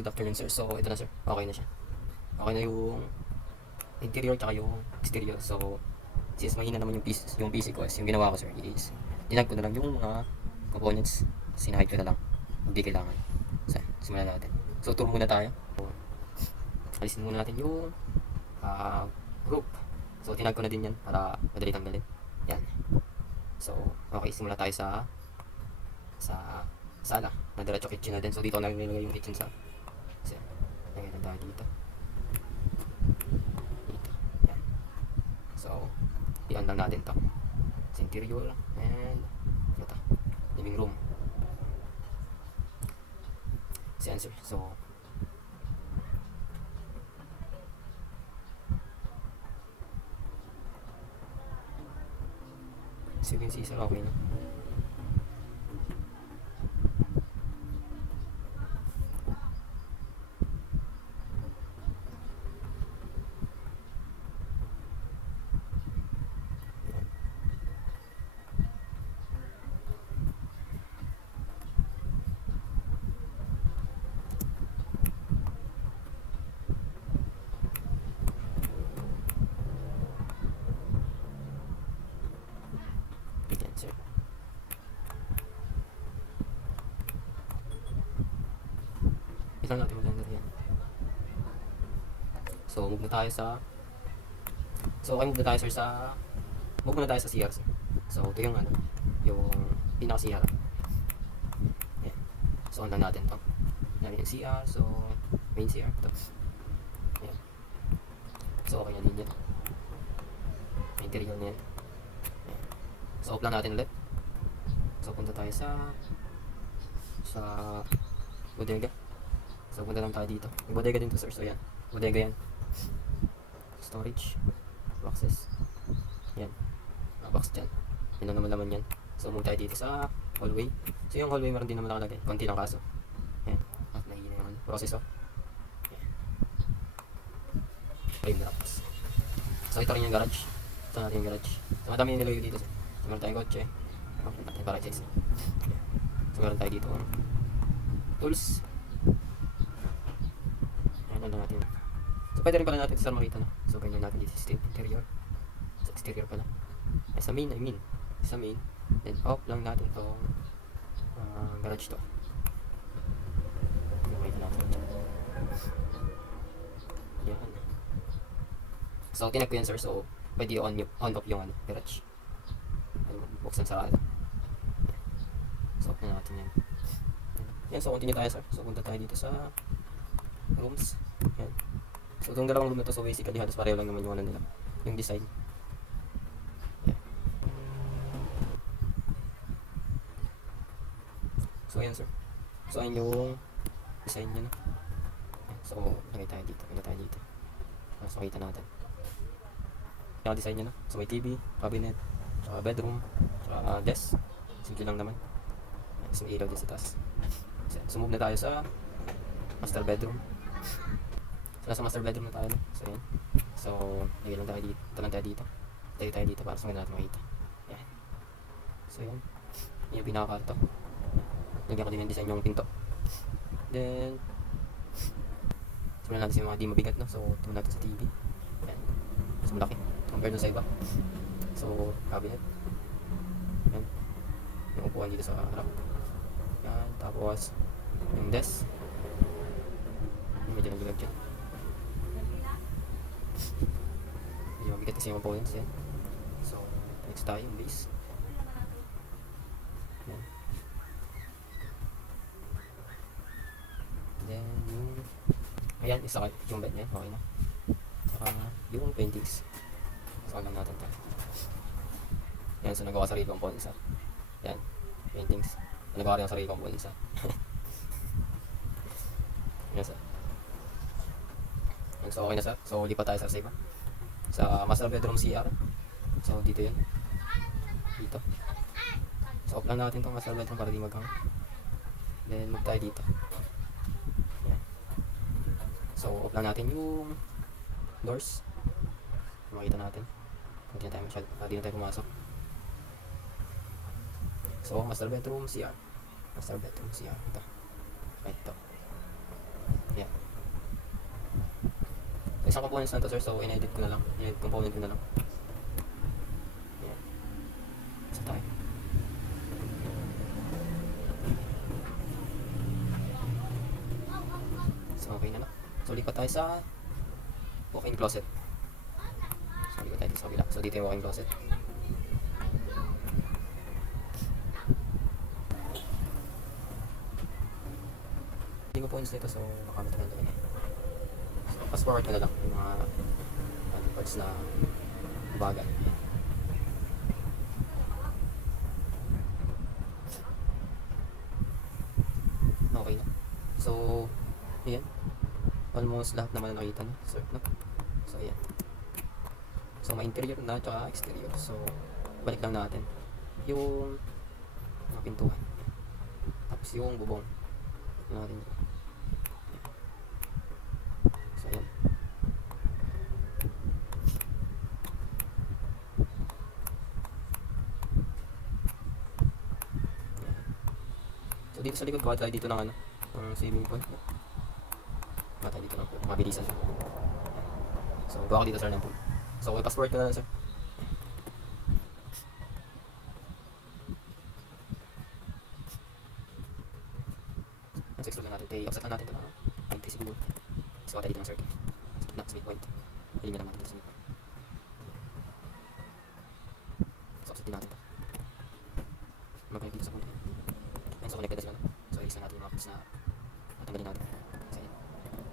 Good afternoon sir. So ito na sir. Okay na siya. Okay na yung interior tsaka yung exterior. So since mahina naman yung PC ko, yung ginawa ko sir is tinag ko na lang yung mga components. Sinahid ko na lang. Hindi kailangan. So simulan natin. So tour muna tayo. So, alisin muna natin yung group. So tinag ko na din yan para madali tanggalin. Yan. So okay, simula tayo sa sala na diretso kitchen na din. So dito ako nilagay yung kitchen sa lagay na tayo dito. Yan. So i-on lang natin to sa interior and ito living room. Sensor. So you can see sir, okay na. Yan sir. Ito natin mag-render yan. So move na tayo sa move na tayo sir sa CR sir. So ito yung yung pinaka-CR. Yan. So on lang natin to. Yan yung CR. So main CR to. Yan. So okay na din yan. Interior niya. Yan. So off lang natin ulit. So punta tayo sa bodega. So punta lang tayo dito. May bodega din to sir. So yan. Bodega yan. Storage. Boxes. Yan. Box dyan. Yan lang naman laman yan. So move tayo dito sa hallway. So yung hallway meron din naman nakalagay. Konti lang kaso. Yan. At nahihina naman. Process of. Yan. Frame wraps. So ito rin yung garage. Ito natin yung garage. So madami yung nilagay dito sir. So meron tayong kotse. Natin para i-size. So meron tayo dito. Tools. Ayan lang natin. So pwede rin pala natin sir makita na. So ganyan natin dito sa interior. Sa exterior pala. Ay sa main, sa main. Then off lang natin itong garage to. Makita natin ito. Yan. So tinag ko yan sir. So pwede on off yung garage. Buksan sarado. So off na natin yan. Yan, so continue tayo sir. So punta tayo dito sa rooms. Yan. So itong dalawang room na to, so basically halos pareho lang naman yung nila. Yung design. Yan. So yan sir. So ayun yung design niya na. So lagay tayo dito. So kita natin. Yung design niya na. So may TV, cabinet, saka bedroom, saka desk. Simple lang naman. So may ilaw din sa taas. So move na tayo sa master bedroom. So nasa master bedroom na tayo. So yan. So lagay lang tayo dito. Talang tayo dito. Tayo dito para sa mga natin makita. Yan. So yan. Yung pinaka-karto. Lagyan ko din yung design yung pinto. Then simulan natin sa mga di mabigat no. So tumulad natin sa TV. Yan. So malaki. Compared dun sa iba. So cabinet. Yan. Yung upuan dito sa harap. Yan. Tapos yung desk. Medyo nagbilag dyan. Medyo mabigat kasi yung components yan. So next tayo yung base. Yan. Then yung ayan, isa yung bed niya. Okay na. Saka yung paintings. So alam natin tayo. Yan, so nagawa sarili components ha. Yan, paintings. Nagawa rin ang sarili components ha. Yan sir. So okay na sir. So lipat tayo sa iba. Sa master bedroom CR. So dito yun. Dito. So off lang natin itong master bedroom para di maghang. Then move tayo dito. Yan. So off lang natin yung doors. Makita natin. Hindi na tayo masyado. Hindi na tayo pumasok. So master bedroom CR. Ito. Ito. isang components lang to sir, so in-edit ko na lang. In-edit component ko na lang. Ayan. Isa tayo. So okay na lang. So lipat tayo sa walk-in closet. So lipat tayo sa kabila. So dito yung walk-in closet. Hindi ko points dito, so nakamit ko na lang. So fast forward ko na lang yung mga parts na bagay. Okay na. So, ayan. Almost lahat naman na nakita na, sir, no? So, ayan. So, may interior na, tsaka exterior. So, balik lang natin yung mga pintuan. Tapos yung bubong. Balik natin. So, ayan. So, dito sa likod, gawa tayo dito ng ano, ng swimming pool. Gawa tayo dito ng pool, mabilisan. So, gawa ko dito sir ng pool. So, okay, passport ko na lang sir. Ang explode lang natin, offset lang natin ito na 90 siguro. So, gawa tayo dito ng circle. Sa midpoint. Hiling na lang natin ito sa midpoint. So, offset din natin ito. Mag-connect dito sa pool. Ayun, so connected na sila. So, ilis na natin yung mga piece na natanggalin natin. So, ayan.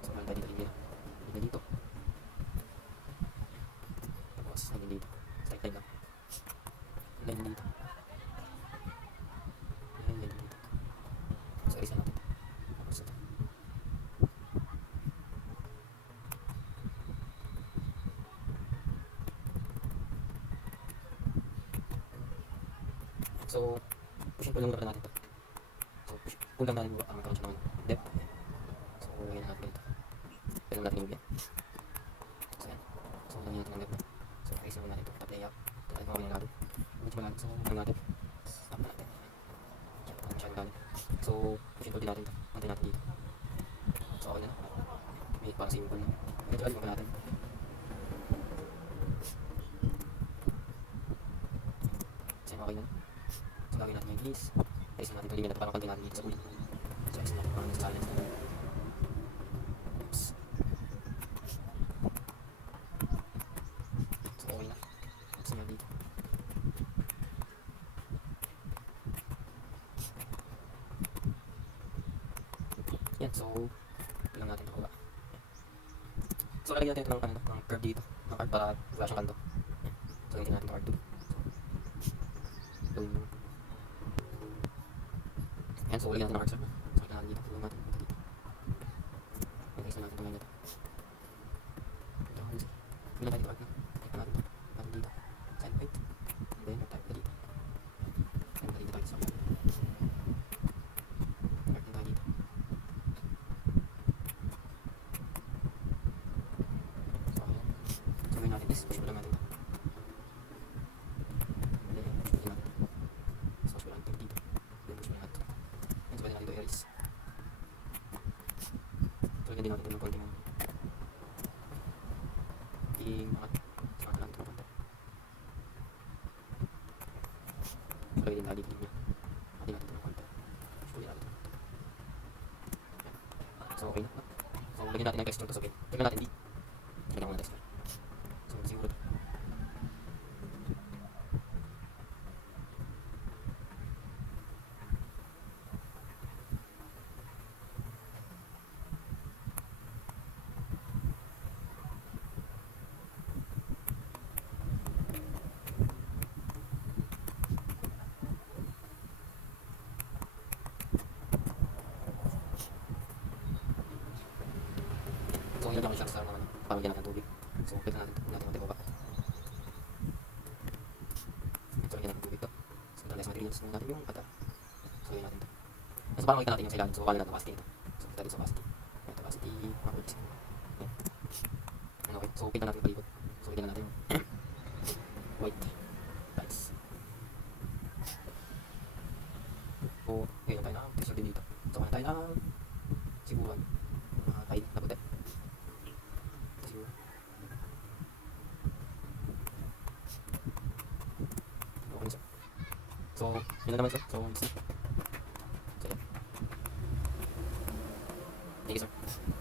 So, meron tayo dito, linya. Linya dito. Tapos, line dito. Straight line lang. Line dito. Line dito. So, ilis na natin. Tapos, ito. So, push pull lang natin natin ito. So, pull lang natin ang magkaroon siya ng depth. So, lagyan na natin dito. Pwede natin yung so, yan. So, lagyan natin ang depth. So, face naman natin ito. Tap layout. Ito natin mga malalago. Medyo malalago. So, lang natin. Tap na natin. Yan, ano siya galing. So, push pull din natin ito. Pantay natin dito. So, okay na. May parang swimming pool na. Medyo alim pa natin. So, okay na. So, gawin natin yung release. Release natin itong limit at parang konti natin dito sa ulit. So, release natin parang challenge na. Oops. So, okay na. Release natin dito. Yan, so, lang natin ito. So, lalagyan natin ito ng curve dito. Ng curve para wala siyang kanto. So, hindi natin ito R2. Gawin mo. Yan, so lagyan natin ng arc sir. So, lagyan natin dito. Lagyan natin dito. Lagyan natin itong dito. Ito, lagyan natin dito arc na. Lagyan natin ito. Natin dito. Side point. And then, type na dito. And dito tayo sa arc na tayo dito. So, ayan. So, gawin natin this. Push ko lang natin ito. And then, push ko lang natin. So, push ko lang natin dito. Then, push ko lang natin ito. And so, pwede natin ito i-erase. So, lagyan din natin ito ng konting i-angat. So, angat lang ito ng konti. So, lagyan din natin niya. Atin natin ito ng konti. So, lagyan natin ito. So, okay na. So, lagyan natin ng texture. Tapos, okay. Tingnan natin di. Lagyan ko ng texture. So, siguro ito. So, hindi naman siya sa mga pamilya natin ng tubig. So, pwede natin natin baba. So, lagyan natin tubig ito. So, dahil sa materials natin yung pata. So, lagyan natin ito. So, parang makita natin yung sa ilalim. So, wala natin opacity nito. So, kita natin sa opacity. Ayan, opacity, upwards. Ayan. Okay. So, pita natin palikot. So, lagyan natin yung white lights. So, ngayon tayo na texture din dito. So, tayo na siguro tide na puti. Siguro. So, yun na naman sir. So, isa. So, yun. Thank you sir.